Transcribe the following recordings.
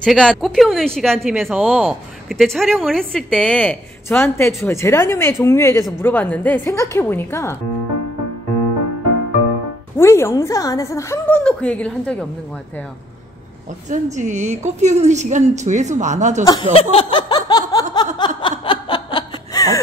제가 꽃 피우는 시간 팀에서 그때 촬영을 했을 때 저한테 제라늄의 종류에 대해서 물어봤는데 생각해보니까 우리 영상 안에서는 한 번도 그 얘기를 한 적이 없는 것 같아요. 어쩐지 꽃 피우는 시간 조회수 많아졌어.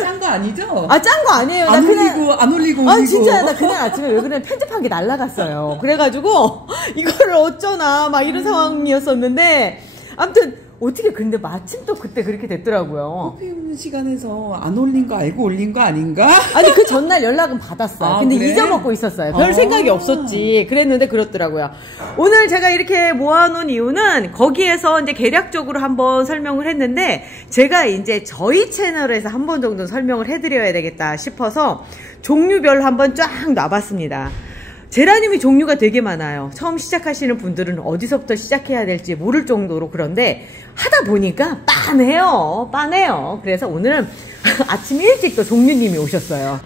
짠 거 아니죠? 짠 거 아니에요. 안 올리고. 진짜 나 그날 아침에 왜 그래 편집한 게 날라갔어요. 그래가지고 이거를 어쩌나 막 이런 상황이었었는데 아무튼 어떻게 근데 마침 또 그때 그렇게 됐더라고요. 꽃 피우는 시간에서 안 올린 거 알고 올린 거 아닌가? 아니 그 전날 연락은 받았어요. 근데 그래? 잊어먹고 있었어요. 별 생각이 없었지. 그랬는데 그렇더라고요. 오늘 제가 이렇게 모아놓은 이유는 거기에서 이제 개략적으로 한번 설명을 했는데 제가 이제 저희 채널에서 한 번 정도 설명을 해드려야 되겠다 싶어서 종류별로 한번 쫙 놔봤습니다. 제라늄이 종류가 되게 많아요. 처음 시작하시는 분들은 어디서부터 시작해야 될지 모를 정도로. 그런데 하다 보니까 빤해요. 그래서 오늘은 아침 일찍 또 종류님이 오셨어요.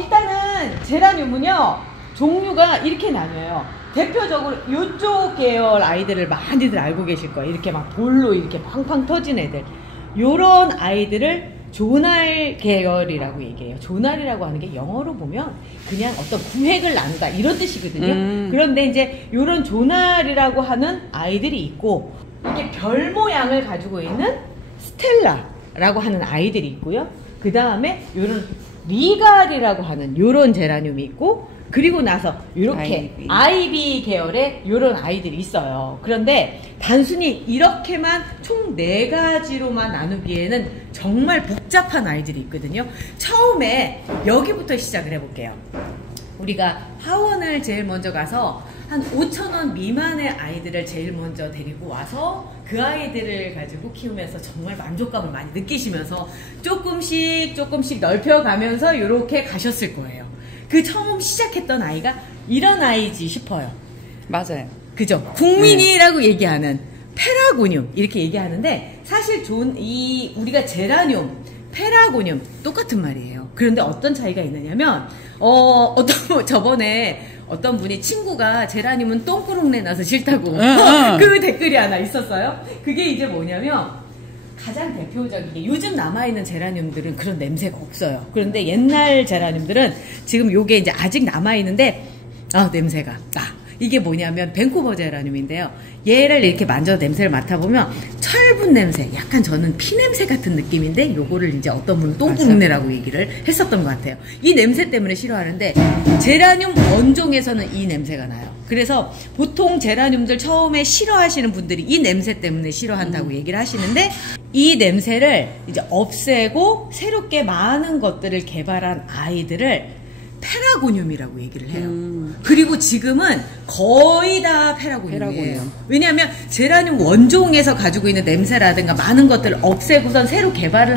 일단은 제라늄은요 종류가 이렇게 나뉘어요. 대표적으로 이쪽 계열 아이들을 많이들 알고 계실 거예요. 이렇게 막 볼로 이렇게 팡팡 터진 애들, 요런 아이들을 조날 계열이라고 얘기해요. 조날이라고 하는 게 영어로 보면 그냥 어떤 구획을 나누다 이런 뜻이거든요. 그런데 이제 이런 조날이라고 하는 아이들이 있고, 이렇게 별 모양을 가지고 있는 스텔라라고 하는 아이들이 있고요. 그 다음에 이런 리갈이라고 하는 이런 제라늄이 있고, 그리고 나서 이렇게 아이비 계열의 이런 아이들이 있어요. 그런데 단순히 이렇게만 총 4가지로만 나누기에는 정말 복잡한 아이들이 있거든요. 처음에 여기부터 시작을 해볼게요. 우리가 화원을 제일 먼저 가서 한 5,000원 미만의 아이들을 제일 먼저 데리고 와서 그 아이들을 가지고 키우면서 정말 만족감을 많이 느끼시면서 조금씩 넓혀가면서 이렇게 가셨을 거예요. 그 처음 시작했던 아이가 이런 아이지 싶어요. 맞아요. 그죠? 국민이라고 얘기하는 페라고늄 이렇게 얘기하는데, 사실 우리가 제라늄, 페라고늄 똑같은 말이에요. 그런데 어떤 차이가 있느냐면 저번에 어떤 분이 친구가 제라늄은 똥구렁내 나서 싫다고 그 댓글이 하나 있었어요. 그게 이제 뭐냐면 가장 대표적인 게 요즘 남아있는 제라늄들은 그런 냄새가 없어요. 그런데 옛날 제라늄들은 지금 요게 이제 아직 남아있는데 냄새가 이게 뭐냐면 밴쿠버 제라늄인데요. 얘를 이렇게 만져서 냄새를 맡아보면 철분 냄새, 약간 저는 피 냄새 같은 느낌인데 요거를 이제 어떤 분은 똥구렁내라고 얘기를 했었던 것 같아요. 이 냄새 때문에 싫어하는데 제라늄 원종에서는 이 냄새가 나요. 그래서 보통 제라늄들 처음에 싫어하시는 분들이 이 냄새 때문에 싫어한다고 얘기를 하시는데, 이 냄새를 이제 없애고 새롭게 많은 것들을 개발한 아이들을 페라고늄이라고 얘기를 해요. 그리고 지금은 거의 다 페라고늄이에요. 왜냐하면 제라늄 원종에서 가지고 있는 냄새라든가 많은 것들을 없애고선 새로 개발을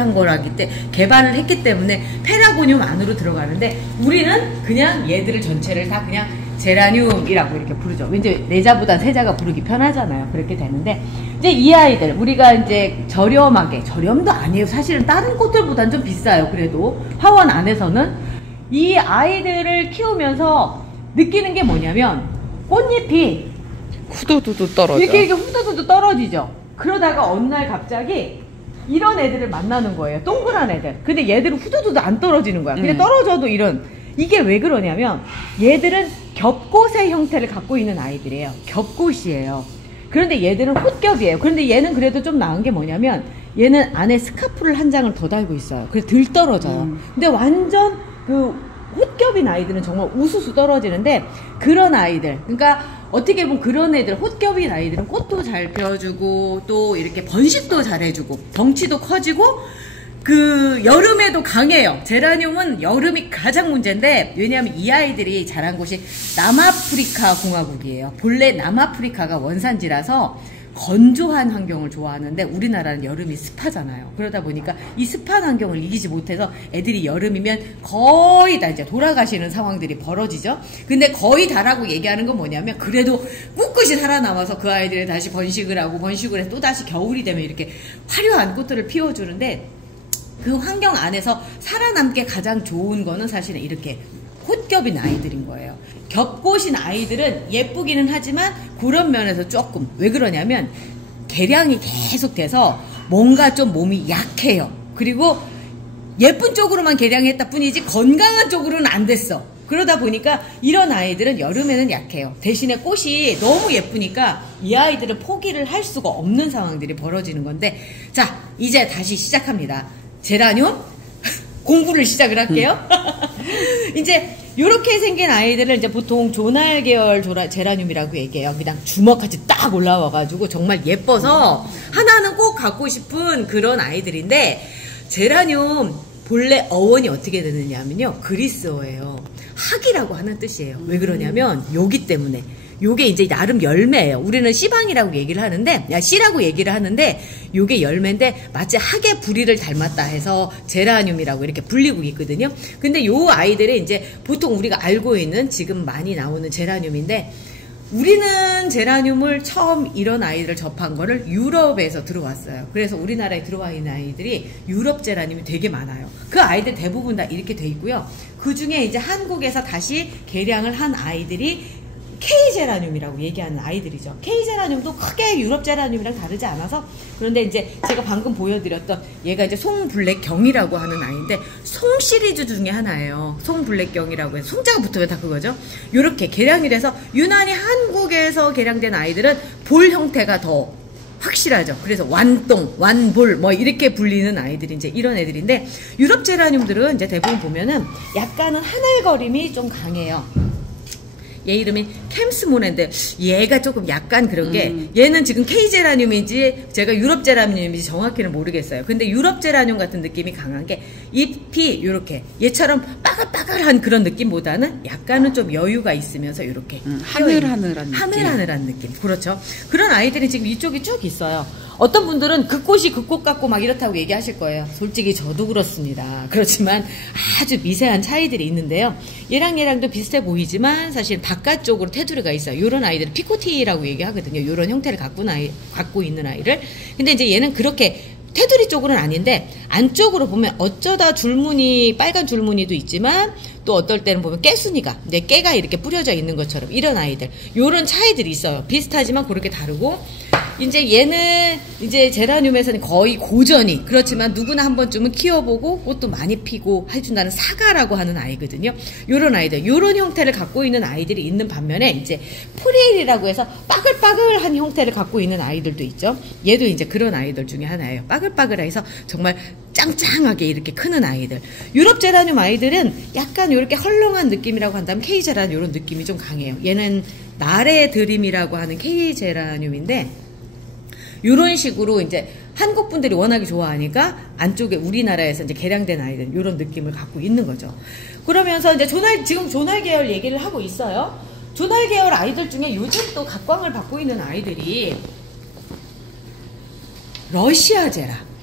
했기 때문에 페라고늄 안으로 들어가는데, 우리는 그냥 얘들을 전체를 다 그냥 제라늄이라고 이렇게 부르죠. 왠지 내자보단 세자가 부르기 편하잖아요. 그렇게 되는데, 이제 이 아이들 우리가 이제 저렴도 아니에요. 사실은 다른 꽃들보단 좀 비싸요. 그래도 화원 안에서는 이 아이들을 키우면서 느끼는 게 뭐냐면 꽃잎이 후두두두 떨어져. 이렇게 후두두두 떨어지죠. 그러다가 어느 날 갑자기 이런 애들을 만나는 거예요. 동그란 애들. 근데 얘들은 후두두두 안 떨어지는 거야. 근데 떨어져도 이게 왜 그러냐면 얘들은 겹꽃의 형태를 갖고 있는 아이들이에요. 겹꽃이에요. 그런데 얘들은 홑겹이에요. 그런데 얘는 그래도 좀 나은 게 뭐냐면 얘는 안에 스카프를 한 장을 더 달고 있어요. 그래서 덜 떨어져요. 근데 완전 홑겹인 아이들은 정말 우수수 떨어지는데, 그런 아이들, 그러니까 어떻게 보면 그런 애들, 홑겹인 아이들은 꽃도 잘 펴주고 또 이렇게 번식도 잘 해주고 덩치도 커지고 여름에도 강해요. 제라늄은 여름이 가장 문제인데, 왜냐하면 이 아이들이 자란 곳이 남아프리카 공화국이에요. 본래 남아프리카가 원산지라서 건조한 환경을 좋아하는데 우리나라는 여름이 습하잖아요. 그러다 보니까 이 습한 환경을 이기지 못해서 애들이 여름이면 거의 다 이제 돌아가시는 상황들이 벌어지죠. 근데 거의 다라고 얘기하는 건 뭐냐면, 그래도 꿋꿋이 살아남아서 그 아이들이 다시 번식을 해서 또다시 겨울이 되면 이렇게 화려한 꽃들을 피워주는데, 그 환경 안에서 살아남기 가장 좋은 거는 사실은 이렇게 홑겹인 아이들인 거예요. 겹꽃인 아이들은 예쁘기는 하지만 그런 면에서 조금, 왜 그러냐면 개량이 계속 돼서 뭔가 좀 몸이 약해요. 그리고 예쁜 쪽으로만 개량했다 뿐이지 건강한 쪽으로는 안 됐어. 그러다 보니까 이런 아이들은 여름에는 약해요. 대신에 꽃이 너무 예쁘니까 이 아이들은 포기를 할 수가 없는 상황들이 벌어지는 건데, 자, 이제 다시 시작합니다. 제라늄 공부를 시작을 할게요. 이제 이렇게 생긴 아이들을 이제 보통 조날 계열 제라늄이라고 얘기해요. 그냥 주먹같이 딱 올라와가지고 정말 예뻐서 하나는 꼭 갖고 싶은 그런 아이들인데, 제라늄 본래 어원이 어떻게 되느냐 하면요, 그리스어예요. 학이라고 하는 뜻이에요. 왜 그러냐면 요기 때문에. 요게 이제 나름 열매예요. 우리는 씨방이라고 얘기를 하는데, 씨라고 얘기를 하는데, 요게 열매인데 마치 학의 부리를 닮았다 해서 제라늄이라고 이렇게 불리고 있거든요. 근데 요 아이들이 이제 보통 우리가 알고 있는 지금 많이 나오는 제라늄인데, 우리는 제라늄을 처음 이런 아이들을 접한 거를 유럽에서 들어왔어요. 그래서 우리나라에 들어와 있는 아이들이 유럽 제라늄이 되게 많아요. 그 아이들 대부분 다 이렇게 돼 있고요. 그 중에 이제 한국에서 다시 개량을 한 아이들이 K제라늄이라고 얘기하는 아이들이죠. K제라늄도 크게 유럽 제라늄이랑 다르지 않아서, 그런데 이제 제가 방금 보여드렸던 얘가 이제 송블랙경이라고 하는 아이인데, 송 시리즈 중에 하나예요. 송블랙경이라고 해서 송자가 붙으면 다 그거죠. 요렇게 개량이 돼서 유난히 한국에서 개량된 아이들은 볼 형태가 더 확실하죠. 그래서 완똥, 완볼 뭐 이렇게 불리는 아이들이 이제 이런 애들인데, 유럽 제라늄들은 이제 대부분 보면은 약간은 하늘거림이 좀 강해요. 얘 이름이 캠스모네인데 얘가 조금 약간 그런 게, 얘는 지금 K제라늄인지 제가 유럽 제라늄인지 정확히는 모르겠어요. 근데 유럽 제라늄 같은 느낌이 강한 게, 잎이 이렇게 얘처럼 빠글빠글한 그런 느낌보다는 약간은 좀 여유가 있으면서 이렇게 하늘하늘한 느낌. 그렇죠. 그런 아이들이 지금 이쪽에 쭉 있어요. 어떤 분들은 그 꽃이 그 꽃 같고 막 이렇다고 얘기하실 거예요. 솔직히 저도 그렇습니다. 그렇지만 아주 미세한 차이들이 있는데요. 얘랑도 비슷해 보이지만 사실 바깥쪽으로 테두리가 있어요. 이런 아이들은 피코티라고 얘기하거든요. 이런 형태를 갖고 있는 아이를. 근데 이제 얘는 그렇게 테두리 쪽으로는 아닌데, 안쪽으로 보면 어쩌다 줄무늬, 빨간 줄무늬도 있지만 또 어떨 때는 보면 깨순이가, 내 깨가 이렇게 뿌려져 있는 것처럼 이런 아이들, 요런 차이들이 있어요. 비슷하지만 그렇게 다르고, 이제 얘는 이제 제라늄에서는 거의 고전이, 그렇지만 누구나 한 번쯤은 키워보고 꽃도 많이 피고 해준다는 사과라고 하는 아이거든요. 요런 아이들, 요런 형태를 갖고 있는 아이들이 있는 반면에, 이제 프리엘이라고 해서 빠글빠글한 형태를 갖고 있는 아이들도 있죠. 얘도 이제 그런 아이들 중에 하나예요. 빠글빠글해서 정말 짱짱하게 이렇게 크는 아이들. 유럽 제라늄 아이들은 약간 이렇게 헐렁한 느낌이라고 한다면 K 제라늄 이런 느낌이 좀 강해요. 얘는 나래 드림이라고 하는 K 제라늄인데, 이런 식으로 이제 한국 분들이 워낙에 좋아하니까 안쪽에 우리나라에서 이제 개량된 아이들 이런 느낌을 갖고 있는 거죠. 그러면서 이제 지금 조날 계열 얘기를 하고 있어요. 조날 계열 아이들 중에 요즘 또 각광을 받고 있는 아이들이 러시아 제라.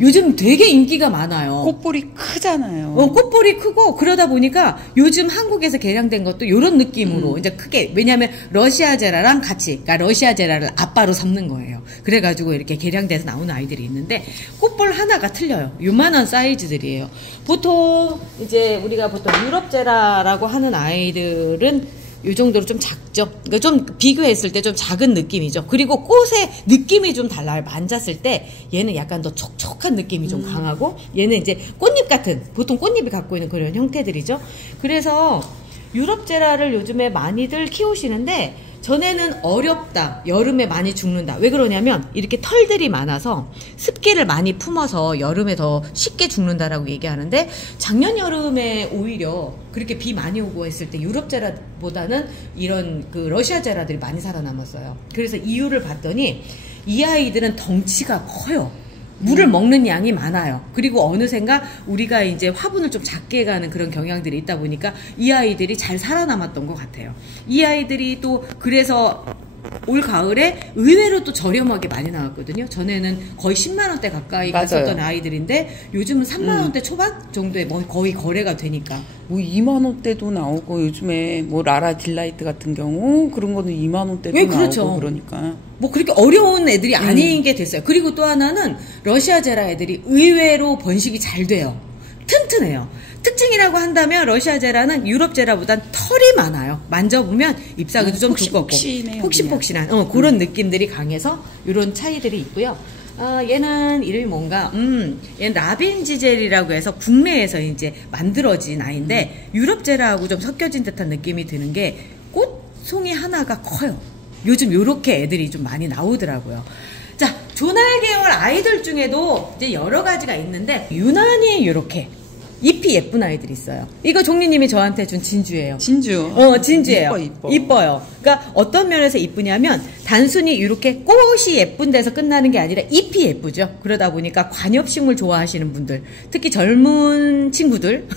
요즘 되게 인기가 많아요. 꽃볼이 크잖아요. 꽃볼이 크고, 그러다 보니까 요즘 한국에서 개량된 것도 이런 느낌으로 이제 크게, 왜냐하면 러시아 제라랑 같이, 그러니까 러시아 제라를 아빠로 삼는 거예요. 그래가지고 이렇게 개량돼서 나오는 아이들이 있는데, 꽃볼 하나가 틀려요. 요만한 사이즈들이에요. 보통 이제 우리가 보통 유럽 제라라고 하는 아이들은 이 정도로 좀 작죠. 그러니까 좀 비교했을 때 좀 작은 느낌이죠. 그리고 꽃의 느낌이 좀 달라요. 만졌을 때 얘는 약간 더 촉촉한 느낌이 좀 강하고, 얘는 이제 꽃잎 같은, 보통 꽃잎이 갖고 있는 그런 형태들이죠. 그래서 유럽 제라를 요즘에 많이들 키우시는데, 전에는 어렵다, 여름에 많이 죽는다. 왜 그러냐면 이렇게 털들이 많아서 습기를 많이 품어서 여름에 더 쉽게 죽는다라고 얘기하는데, 작년 여름에 오히려 그렇게 비 많이 오고 했을 때 유럽 제라보다는 이런 그 러시아 제라들이 많이 살아남았어요. 그래서 이유를 봤더니 이 아이들은 덩치가 커요. 물을 먹는 양이 많아요. 그리고 어느샌가 우리가 이제 화분을 좀 작게 가는 그런 경향들이 있다 보니까 이 아이들이 잘 살아남았던 것 같아요. 이 아이들이 또 그래서 올 가을에 의외로 또 저렴하게 많이 나왔거든요. 전에는 거의 10만 원대 가까이 갔었던 아이들인데 요즘은 3만 원대 초반 정도에 뭐 거의 거래가 되니까. 뭐 2만 원대도 나오고, 요즘에 뭐 라라 딜라이트 같은 경우 그런 거는 2만 원대도 그렇죠. 나오고 그러니까. 뭐 그렇게 어려운 애들이 아닌 게 됐어요. 그리고 또 하나는 러시아 제라 애들이 의외로 번식이 잘 돼요. 튼튼해요. 특징이라고 한다면 러시아 제라는 유럽 제라보단 털이 많아요. 만져보면 잎사귀도 좀 두껍고 폭신폭신한 그런 느낌들이 강해서 이런 차이들이 있고요. 얘는 이름이 뭔가 얘는 라벤지젤이라고 해서 국내에서 이제 만들어진 아이인데 유럽 제라하고 좀 섞여진 듯한 느낌이 드는 게 꽃송이 하나가 커요. 요즘 요렇게 애들이 좀 많이 나오더라고요. 자, 조날 계열 아이들 중에도 이제 여러 가지가 있는데 유난히 요렇게 잎이 예쁜 아이들이 있어요. 이거 종리님이 저한테 준 진주예요. 진주. 진주예요. 이뻐요. 그러니까 어떤 면에서 이쁘냐면 단순히 이렇게 꽃이 예쁜 데서 끝나는 게 아니라 잎이 예쁘죠. 그러다 보니까 관엽식물 좋아하시는 분들, 특히 젊은 친구들,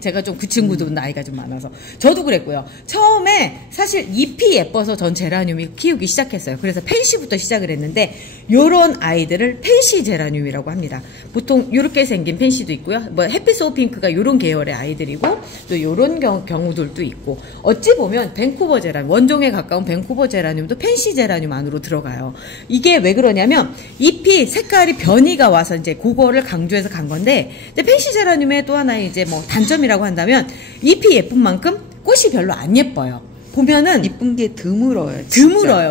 제가 좀 그 친구도 나이가 좀 많아서 저도 그랬고요. 처음에 사실 잎이 예뻐서 전 제라늄이 키우기 시작했어요. 그래서 펜시부터 시작을 했는데 요런 아이들을 펜시 제라늄이라고 합니다. 보통 이렇게 생긴 펜시도 있고요. 뭐 해피소 핑크가 요런 계열의 아이들이고 또 요런 경우들도 있고 어찌 보면 밴쿠버 제라늄, 원종에 가까운 밴쿠버 제라늄도 펜시 제라늄 안으로 들어가요. 이게 왜 그러냐면 잎이 색깔이 변이가 와서 이제 그거를 강조해서 간 건데 이제 펜시 제라늄의 또 하나의 이제 뭐 단점이라고 한다면 잎이 예쁜 만큼 꽃이 별로 안 예뻐요. 보면은 이쁜 게 드물어요.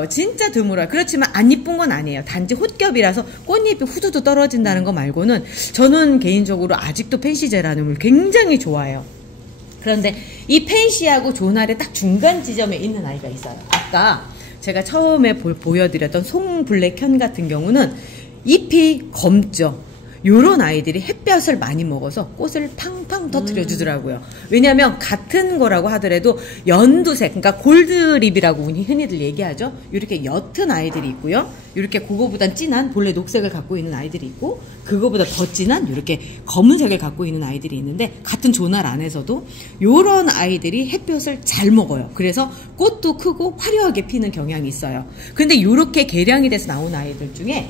진짜 드물어요. 그렇지만 안 이쁜 건 아니에요. 단지 홑겹이라서 꽃잎이 후두두 떨어진다는 거 말고는 저는 개인적으로 아직도 펜시 제라늄을 굉장히 좋아해요. 그런데 이 펜시하고 조날의 딱 중간 지점에 있는 아이가 있어요. 아까 제가 처음에 보여드렸던 송블랙현 같은 경우는 잎이 검죠. 요런 아이들이 햇볕을 많이 먹어서 꽃을 팡팡 터뜨려 주더라고요. 왜냐하면 같은 거라고 하더라도 연두색, 그러니까 골드립이라고 흔히들 얘기하죠. 이렇게 옅은 아이들이 있고요. 이렇게 그거보단 진한 본래 녹색을 갖고 있는 아이들이 있고 그거보다 더 진한 이렇게 검은색을 갖고 있는 아이들이 있는데 같은 조날 안에서도 요런 아이들이 햇볕을 잘 먹어요. 그래서 꽃도 크고 화려하게 피는 경향이 있어요. 그런데 요렇게 개량이 돼서 나온 아이들 중에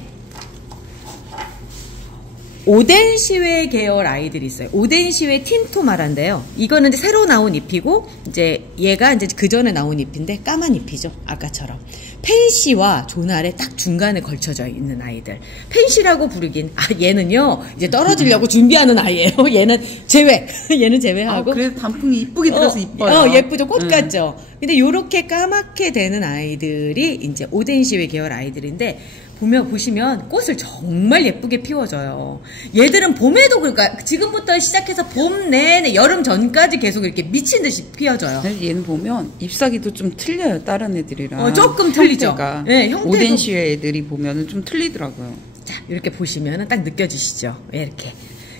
오덴시웨 계열 아이들이 있어요. 오덴시웨 틴토마라인데요. 이거는 이제 새로 나온 잎이고, 이제 얘가 이제 그 전에 나온 잎인데 까만 잎이죠. 아까처럼. 펜시와 조날의 딱 중간에 걸쳐져 있는 아이들. 펜시라고 부르긴, 얘는요, 이제 떨어지려고 준비하는 아이예요. 얘는 제외. 얘는 제외하고. 그래도 단풍이 이쁘게 들어서 이뻐요. 예쁘죠. 꽃 같죠. 근데 요렇게 까맣게 되는 아이들이 이제 오덴시웨 계열 아이들인데, 보시면 꽃을 정말 예쁘게 피워줘요. 얘들은 봄에도 그러니까 지금부터 시작해서 봄 내내 여름 전까지 계속 이렇게 미친 듯이 피워줘요. 얘는 보면 잎사귀도 좀 틀려요. 다른 애들이랑. 조금 틀리죠. 네, 오덴시웨 애들이 보면은 좀 틀리더라고요. 자, 이렇게 보시면은 딱 느껴지시죠. 이렇게.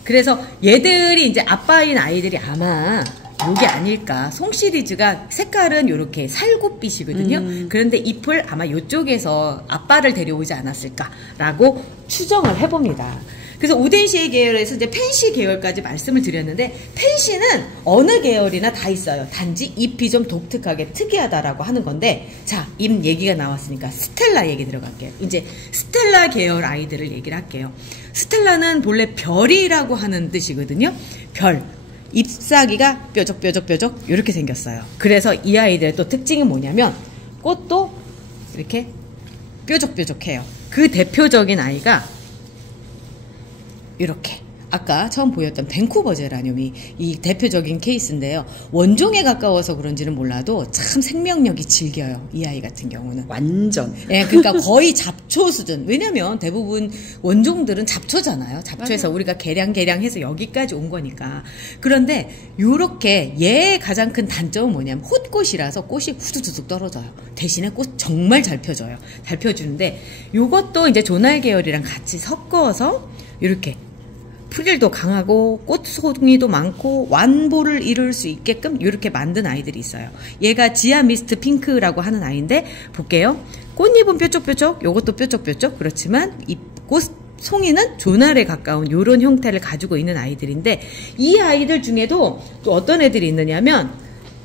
그래서 얘들이 이제 아빠인 아이들이 아마 요게 아닐까. 송 시리즈가 색깔은 요렇게 살구빛이거든요. 그런데 잎을 아마 요쪽에서 아빠를 데려오지 않았을까라고 추정을 해봅니다. 그래서 오덴시웨 계열에서 이제 펜시 계열까지 말씀을 드렸는데 펜시는 어느 계열이나 다 있어요. 단지 잎이 좀 독특하게 특이하다라고 하는 건데 자, 잎 얘기가 나왔으니까 스텔라 얘기 들어갈게요. 이제 스텔라 계열 아이들을 얘기를 할게요. 스텔라는 본래 별이라고 하는 뜻이거든요. 별. 잎사귀가 뾰족뾰족뾰족 이렇게 생겼어요. 그래서 이 아이들의 또 특징이 뭐냐면 꽃도 이렇게 뾰족뾰족해요. 그 대표적인 아이가 이렇게 아까 처음 보였던 밴쿠버 제라늄이 이 대표적인 케이스인데요. 원종에 가까워서 그런지는 몰라도 참 생명력이 질겨요. 이 아이 같은 경우는. 완전. 예, 그러니까 거의 잡초 수준. 왜냐면 대부분 원종들은 잡초잖아요. 잡초에서 우리가 개량해서 여기까지 온 거니까. 그런데 요렇게 얘의 가장 큰 단점은 뭐냐면 홑꽃이라서 꽃이 후두두둑 떨어져요. 대신에 꽃 정말 잘 펴져요. 잘 펴주는데 요것도 이제 조날 계열이랑 같이 섞어서 이렇게 풀길도 강하고 꽃송이도 많고 완보를 이룰 수 있게끔 이렇게 만든 아이들이 있어요. 얘가 지아 미스트 핑크라고 하는 아이인데 볼게요. 꽃잎은 뾰족뾰족, 요것도 뾰족뾰족. 그렇지만 이 꽃송이는 조날에 가까운 이런 형태를 가지고 있는 아이들인데 이 아이들 중에도 또 어떤 애들이 있느냐면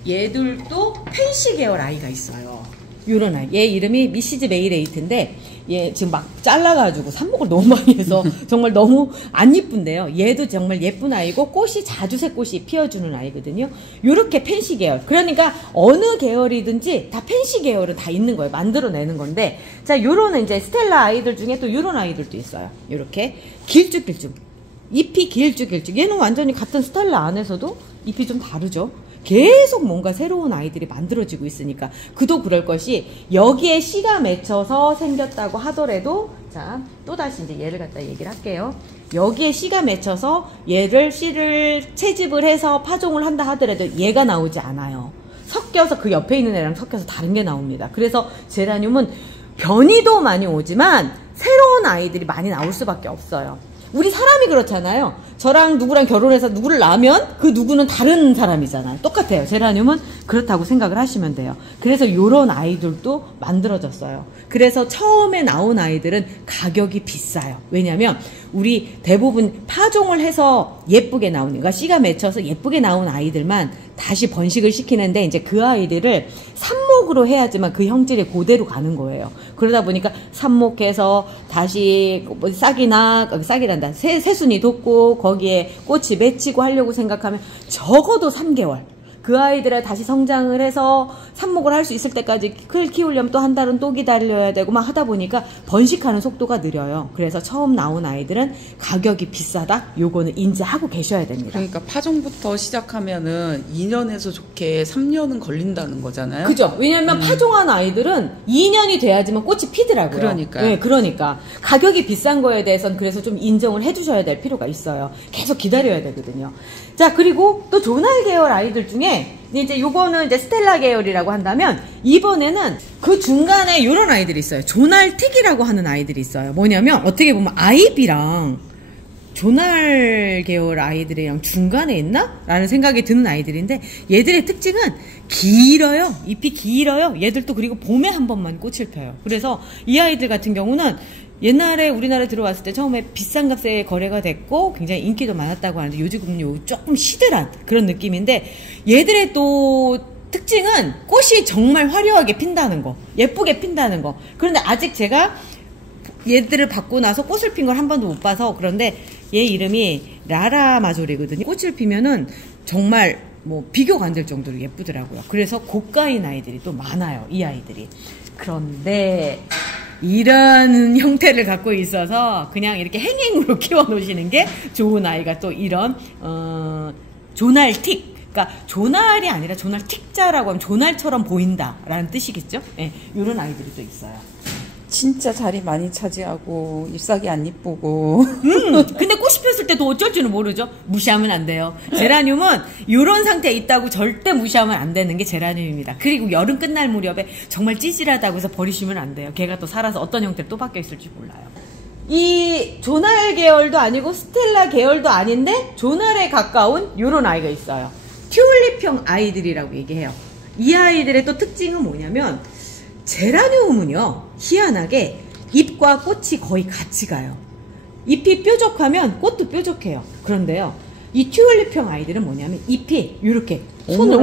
얘들도 펜시 계열 아이가 있어요. 요런 아이. 얘 이름이 미시즈 메이레이트인데 얘 지금 막 잘라가지고 삽목을 너무 많이 해서 정말 너무 안 이쁜데요. 얘도 정말 예쁜 아이고 꽃이 자주색 꽃이 피어주는 아이거든요. 요렇게 펜시 계열. 그러니까 어느 계열이든지 다 펜시 계열은 다 있는 거예요. 만들어내는 건데 자 요런 이제 스텔라 아이들 중에 또 요런 아이들도 있어요. 요렇게 길쭉길쭉 잎이 길쭉길쭉. 얘는 완전히 같은 스텔라 안에서도 잎이 좀 다르죠. 계속 뭔가 새로운 아이들이 만들어지고 있으니까. 그도 그럴 것이 여기에 씨가 맺혀서 생겼다고 하더라도, 자, 또다시 이제 얘를 갖다 얘기를 할게요. 여기에 씨가 맺혀서 얘를 씨를 채집을 해서 파종을 한다 하더라도 얘가 나오지 않아요. 섞여서 그 옆에 있는 애랑 섞여서 다른 게 나옵니다. 그래서 제라늄은 변이도 많이 오지만 새로운 아이들이 많이 나올 수밖에 없어요. 우리 사람이 그렇잖아요. 저랑 누구랑 결혼해서 누구를 낳으면 그 누구는 다른 사람이잖아요. 똑같아요. 제라늄은 그렇다고 생각을 하시면 돼요. 그래서 요런 아이들도 만들어졌어요. 그래서 처음에 나온 아이들은 가격이 비싸요. 왜냐면 우리 대부분 파종을 해서 예쁘게 나오는, 그러니까 씨가 맺혀서 예쁘게 나온 아이들만 다시 번식을 시키는데, 이제 그 아이들을 삽목으로 해야지만 그 형질이 그대로 가는 거예요. 그러다 보니까 삽목해서 다시 싹이 난다. 새순이 돋고 거기에 꽃이 맺히고 하려고 생각하면 적어도 3개월. 그 아이들을 다시 성장을 해서 삽목을 할 수 있을 때까지 키우려면 또 한 달은 또 기다려야 되고 막 하다 보니까 번식하는 속도가 느려요. 그래서 처음 나온 아이들은 가격이 비싸다. 요거는 인지하고 계셔야 됩니다. 그러니까 파종부터 시작하면은 2년에서 좋게 3년은 걸린다는 거잖아요. 그죠? 왜냐면 파종한 아이들은 2년이 돼야지만 꽃이 피더라고요. 그러니까요. 네, 그러니까 가격이 비싼 거에 대해서는 그래서 좀 인정을 해주셔야 될 필요가 있어요. 계속 기다려야 되거든요. 자, 그리고 또 조날 계열 아이들 중에 이제 요거는 이제 스텔라 계열이라고 한다면, 이번에는 그 중간에 이런 아이들이 있어요. 조날틱이라고 하는 아이들이 있어요. 뭐냐면 어떻게 보면 아이비랑 조날 계열 아이들이랑 중간에 있나? 라는 생각이 드는 아이들인데, 얘들의 특징은 길어요. 잎이 길어요. 얘들도 그리고 봄에 한 번만 꽃을 펴요. 그래서 이 아이들 같은 경우는 옛날에 우리나라에 들어왔을 때 처음에 비싼 값에 거래가 됐고 굉장히 인기도 많았다고 하는데, 요즘은 조금 시들한 그런 느낌인데, 얘들의 또 특징은 꽃이 정말 화려하게 핀다는 거, 예쁘게 핀다는 거. 그런데 아직 제가 얘들을 받고 나서 꽃을 핀 걸 한 번도 못 봐서, 그런데 얘 이름이 라라 마조리거든요. 꽃을 피면은 정말 뭐 비교가 안 될 정도로 예쁘더라고요. 그래서 고가인 아이들이 또 많아요, 이 아이들이. 그런데 이런 형태를 갖고 있어서 그냥 이렇게 행행으로 키워 놓으시는 게 좋은 아이가 또 이런 조날틱, 그러니까 조날이 아니라 조날틱자라고 하면 조날처럼 보인다라는 뜻이겠죠. 네, 이런 아이들이 또 있어요. 진짜 자리 많이 차지하고 잎사귀 안 이쁘고. 근데 꽃이 폈을 때도 어쩔 줄은 모르죠. 무시하면 안 돼요. 제라늄은 이런 상태에 있다고 절대 무시하면 안 되는 게 제라늄입니다. 그리고 여름 끝날 무렵에 정말 찌질하다고 해서 버리시면 안 돼요. 걔가 또 살아서 어떤 형태로 또 바뀌어 있을지 몰라요. 이 조날 계열도 아니고 스텔라 계열도 아닌데 조날에 가까운 이런 아이가 있어요. 튤립형 아이들이라고 얘기해요. 이 아이들의 또 특징은 뭐냐면, 제라늄은요, 희한하게 잎과 꽃이 거의 같이 가요. 잎이 뾰족하면 꽃도 뾰족해요. 그런데요, 이 튤립형 아이들은 뭐냐면 잎이 이렇게 손을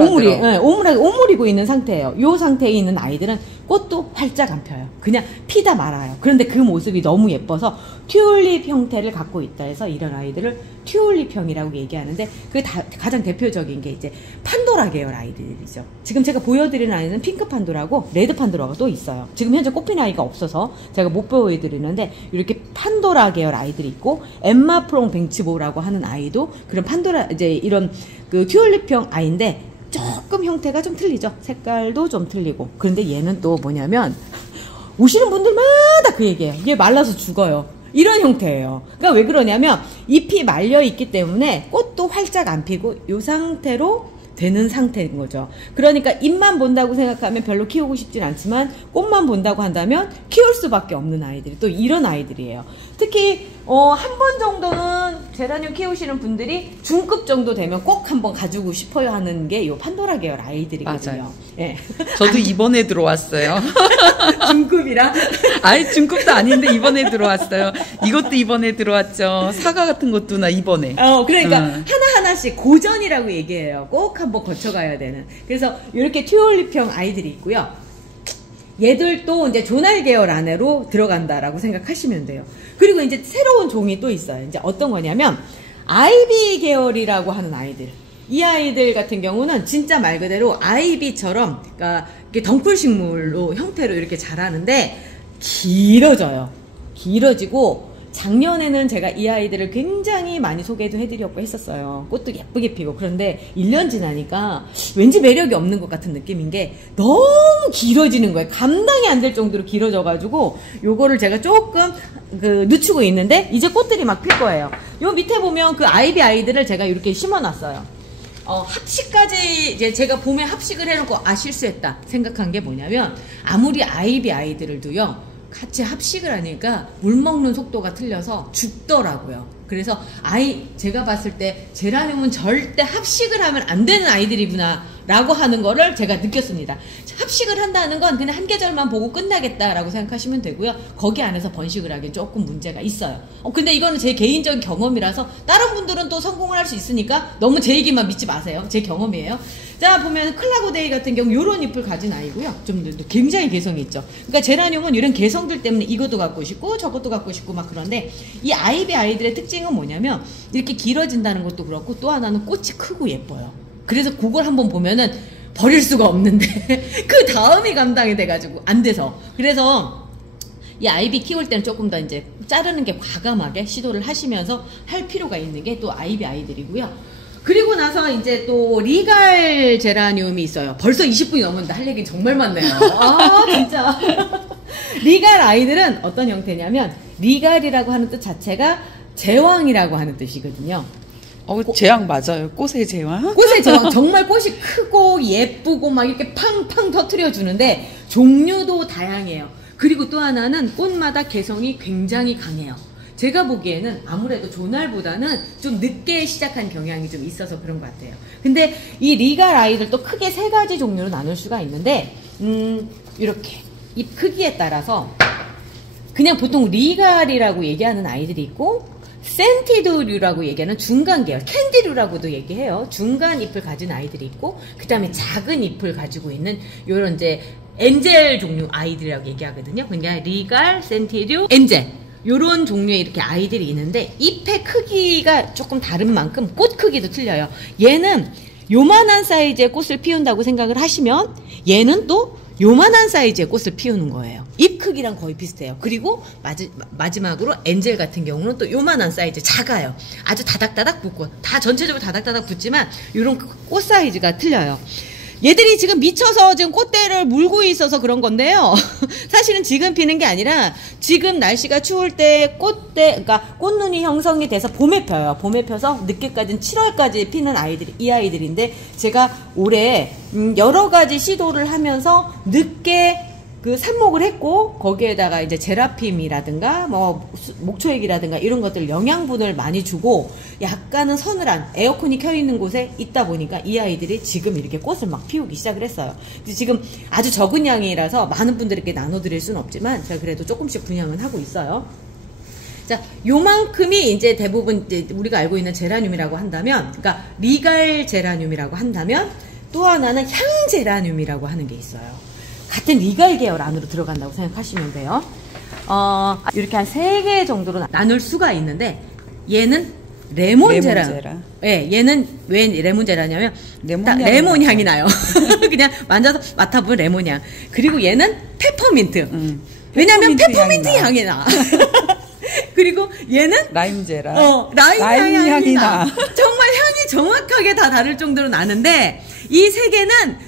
오므리고 있는 상태예요. 이 상태에 있는 아이들은 꽃도 활짝 안 펴요. 그냥 피다 말아요. 그런데 그 모습이 너무 예뻐서 튤립 형태를 갖고 있다 해서 이런 아이들을 튤립형이라고 얘기하는데, 그 가장 대표적인 게 이제 판도라 계열 아이들이죠. 지금 제가 보여드리는 아이는 핑크 판도라고 레드 판도라가 또 있어요. 지금 현재 꽃핀 아이가 없어서 제가 못 보여드리는데, 이렇게 판도라 계열 아이들이 있고, 엠마 프롱 뱅치보라고 하는 아이도 그런 판도라, 이제 이런 그 튤립형 아이인데 조금 형태가 좀 틀리죠. 색깔도 좀 틀리고. 그런데 얘는 또 뭐냐면, 오시는 분들마다 그 얘기예요. 얘 말라서 죽어요. 이런 형태예요. 그러니까 왜 그러냐면, 잎이 말려 있기 때문에 꽃도 활짝 안 피고 이 상태로 되는 상태인 거죠. 그러니까 잎만 본다고 생각하면 별로 키우고 싶진 않지만, 꽃만 본다고 한다면 키울 수밖에 없는 아이들이 또 이런 아이들이에요. 특히 한 번 정도는 제라늄 키우시는 분들이 중급 정도 되면 꼭 한번 가지고 싶어요 하는 게 이 판도라 계열 아이들이거든요. 맞아요. 예. 저도 이번에 들어왔어요. 중급이라? 아니, 중급도 아닌데 이번에 들어왔어요. 이것도 이번에 들어왔죠. 사과 같은 것도 나 이번에. 그러니까 하나하나씩 고전이라고 얘기해요. 꼭 한번 거쳐가야 되는. 그래서 이렇게 튤립형 아이들이 있고요. 얘들도 이제 조날 계열 안으로 들어간다라고 생각하시면 돼요. 그리고 이제 새로운 종이 또 있어요. 이제 어떤 거냐면, 아이비 계열이라고 하는 아이들. 이 아이들 같은 경우는 진짜 말 그대로 아이비처럼, 그러니까 이렇게 덩쿨식물로 형태로 이렇게 자라는데 길어져요. 길어지고 작년에는 제가 이 아이들을 굉장히 많이 소개도 해드렸고 했었어요. 꽃도 예쁘게 피고. 그런데 1년 지나니까 왠지 매력이 없는 것 같은 느낌인 게 너무 길어지는 거예요. 감당이 안 될 정도로 길어져가지고 요거를 제가 조금 늦추고 있는데 이제 꽃들이 막 필 거예요. 요 밑에 보면 그 아이비 아이들을 제가 이렇게 심어놨어요. 합식까지 이제 제가 봄에 합식을 해놓고 실수했다 생각한 게 뭐냐면 아무리 아이비 아이들을도요 같이 합식을 하니까 물 먹는 속도가 틀려서 죽더라고요. 그래서 제가 봤을 때 제라늄은 절대 합식을 하면 안 되는 아이들이구나 라고 하는 거를 제가 느꼈습니다. 합식을 한다는 건 그냥 한 계절만 보고 끝나겠다라고 생각하시면 되고요. 거기 안에서 번식을 하기엔 조금 문제가 있어요. 근데 이거는 제 개인적인 경험이라서 다른 분들은 또 성공을 할 수 있으니까 너무 제 얘기만 믿지 마세요. 제 경험이에요. 자, 보면 클라고데이 같은 경우 요런 잎을 가진 아이고요. 좀 굉장히 개성이 있죠. 그러니까 제라늄은 이런 개성들 때문에 이것도 갖고 싶고 저것도 갖고 싶고 막 그런데 이 아이비 아이들의 특징은 뭐냐면 이렇게 길어진다는 것도 그렇고 또 하나는 꽃이 크고 예뻐요. 그래서 그걸 한번 보면은 버릴 수가 없는데 그 다음이 감당이 돼가지고 안 돼서 그래서 이 아이비 키울 때는 조금 더 이제 자르는 게 과감하게 시도를 하시면서 할 필요가 있는 게 또 아이비 아이들이고요. 그리고 나서 이제 또 리갈 제라늄이 있어요. 벌써 20분이 넘었는데 할 얘기는 정말 많네요. 진짜. 리갈 아이들은 어떤 형태냐면 리갈이라고 하는 뜻 자체가 제왕이라고 하는 뜻이거든요. 제왕 맞아요. 꽃의 제왕? 꽃의 제왕. 정말 꽃이 크고 예쁘고 막 이렇게 팡팡 터트려 주는데 종류도 다양해요. 그리고 또 하나는 꽃마다 개성이 굉장히 강해요. 제가 보기에는 아무래도 조날보다는 좀 늦게 시작한 경향이 좀 있어서 그런 것 같아요. 근데 이 리갈 아이들도 크게 3가지 종류로 나눌 수가 있는데 이렇게 잎 크기에 따라서 그냥 보통 리갈이라고 얘기하는 아이들이 있고 센티드류라고 얘기하는 중간 계열, 캔디류라고도 얘기해요. 중간 잎을 가진 아이들이 있고 그 다음에 작은 잎을 가지고 있는 요런 이제 엔젤 종류 아이들이라고 얘기하거든요. 그러니까 리갈, 센티류, 엔젤 요런 종류의 이렇게 아이들이 있는데 잎의 크기가 조금 다른 만큼 꽃 크기도 틀려요. 얘는 요만한 사이즈의 꽃을 피운다고 생각을 하시면 얘는 또 요만한 사이즈의 꽃을 피우는 거예요. 잎 크기랑 거의 비슷해요. 그리고 마지막으로 엔젤 같은 경우는 또 요만한 사이즈, 작아요. 아주 다닥다닥 붙고 다 전체적으로 다닥다닥 붙지만 요런 꽃 사이즈가 틀려요. 얘들이 지금 미쳐서 지금 꽃대를 물고 있어서 그런 건데요. 사실은 지금 피는 게 아니라 지금 날씨가 추울 때 그러니까 꽃눈이 형성이 돼서 봄에 펴요. 봄에 펴서 늦게까지는 7월까지 피는 이 아이들인데 제가 올해 여러 가지 시도를 하면서 늦게 삽목을 했고 거기에다가 이제 제라핌이라든가 뭐 목초액이라든가 이런 것들 영양분을 많이 주고 약간은 서늘한 에어컨이 켜 있는 곳에 있다 보니까 이 아이들이 지금 이렇게 꽃을 막 피우기 시작을 했어요. 지금 아주 적은 양이라서 많은 분들에게 나눠드릴 수는 없지만 제가 그래도 조금씩 분양은 하고 있어요. 자, 요만큼이 이제 대부분 이제 우리가 알고 있는 제라늄이라고 한다면, 그러니까 리갈 제라늄이라고 한다면 또 하나는 향 제라늄이라고 하는 게 있어요. 같은 리갈 계열 안으로 들어간다고 생각하시면 돼요. 이렇게 한 3개 정도로 나눌 수가 있는데 얘는 레몬제라. 네, 얘는 왜 레몬제라냐면 레몬 향이 나요. 그냥 만져서 맡아보면 레몬 향. 그리고 얘는 페퍼민트. 왜냐면 페퍼민트 향이 나. 그리고 얘는 라임제라. 라임 향이 나. 정말 향이 정확하게 다 다를 정도로 나는데 이 3개는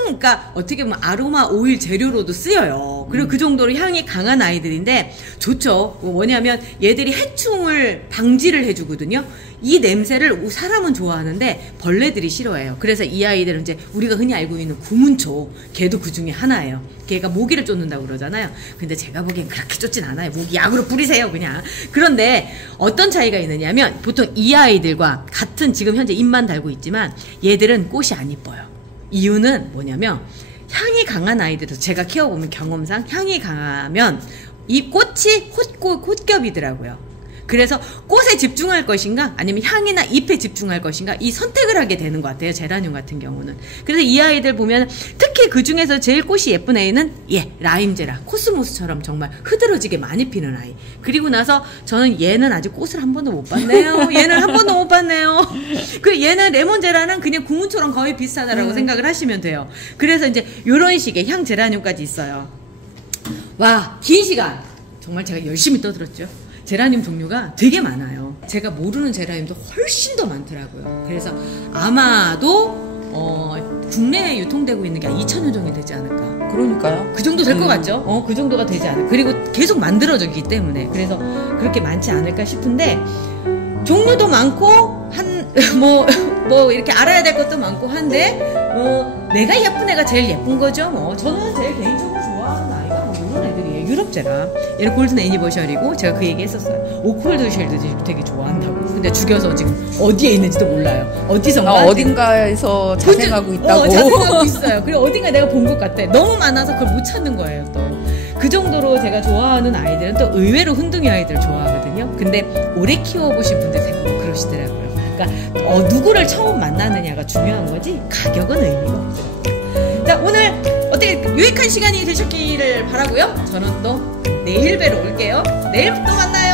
그러니까 어떻게 보면 아로마 오일 재료로도 쓰여요. 그리고 그 정도로 향이 강한 아이들인데 좋죠. 뭐냐면 얘들이 해충을 방지를 해주거든요. 이 냄새를 사람은 좋아하는데 벌레들이 싫어해요. 그래서 이 아이들은 이제 우리가 흔히 알고 있는 구문초, 걔도 그 중에 하나예요. 걔가 모기를 쫓는다고 그러잖아요. 근데 제가 보기엔 그렇게 쫓진 않아요. 모기 약으로 뿌리세요 그냥. 그런데 어떤 차이가 있느냐면 보통 이 아이들과 같은 지금 현재 잎만 달고 있지만 얘들은 꽃이 안 이뻐요. 이유는 뭐냐면 향이 강한 아이들도 제가 키워보면 경험상 향이 강하면 이 꽃이 꽃겹이더라고요. 그래서 꽃에 집중할 것인가 아니면 향이나 잎에 집중할 것인가 이 선택을 하게 되는 것 같아요. 제라늄 같은 경우는. 그래서 이 아이들 보면 특히 그 중에서 제일 꽃이 예쁜 애는 라임제라 코스모스처럼 정말 흐드러지게 많이 피는 아이. 그리고 나서 저는 얘는 아직 꽃을 한 번도 못 봤네요. 얘는 한 번도 못 봤네요. 그리고 얘는 레몬제라는 그냥 구문처럼 거의 비슷하다라고 생각을 하시면 돼요. 그래서 이제 이런 식의 향 제라늄까지 있어요. 와, 긴 시간 정말 제가 열심히 떠들었죠. 제라늄 종류가 되게 많아요. 제가 모르는 제라늄도 훨씬 더 많더라고요. 그래서 아마도 국내에 유통되고 있는 게 2,000여 종이 되지 않을까. 그러니까요. 그 정도 될 것 같죠? 그 정도가 되지 않을까. 그리고 계속 만들어지기 때문에. 그래서 그렇게 많지 않을까 싶은데, 종류도 많고, 이렇게 알아야 될 것도 많고 한데, 내가 예쁜 애가 제일 예쁜 거죠. 저는 제일 개인적으로 좋아하는 아이가 이런 애들이에요. 유럽제라. 얘는 골든 애니버셔리고, 제가 그 얘기 했었어요. 오크월드 쉘드 되게 좋아한다고. 근데 죽여서 지금 어디에 있는지도 몰라요. 어디선가. 어딘가에서 자생하고 있다고. 자생하고 있어요. 그리고 어딘가 내가 본 것 같아. 너무 많아서 그걸 못 찾는 거예요, 또. 그 정도로 제가 좋아하는 아이들은 또 의외로 훈둥이 아이들 좋아하거든요. 근데 오래 키워보신 분들 대부분 그러시더라고요. 그러니까 누구를 처음 만나느냐가 중요한 거지 가격은 의미가 없어요. 자, 오늘 어떻게 유익한 시간이 되셨기를 바라고요. 저는 또 내일 뵈러 올게요. 내일 또 만나요.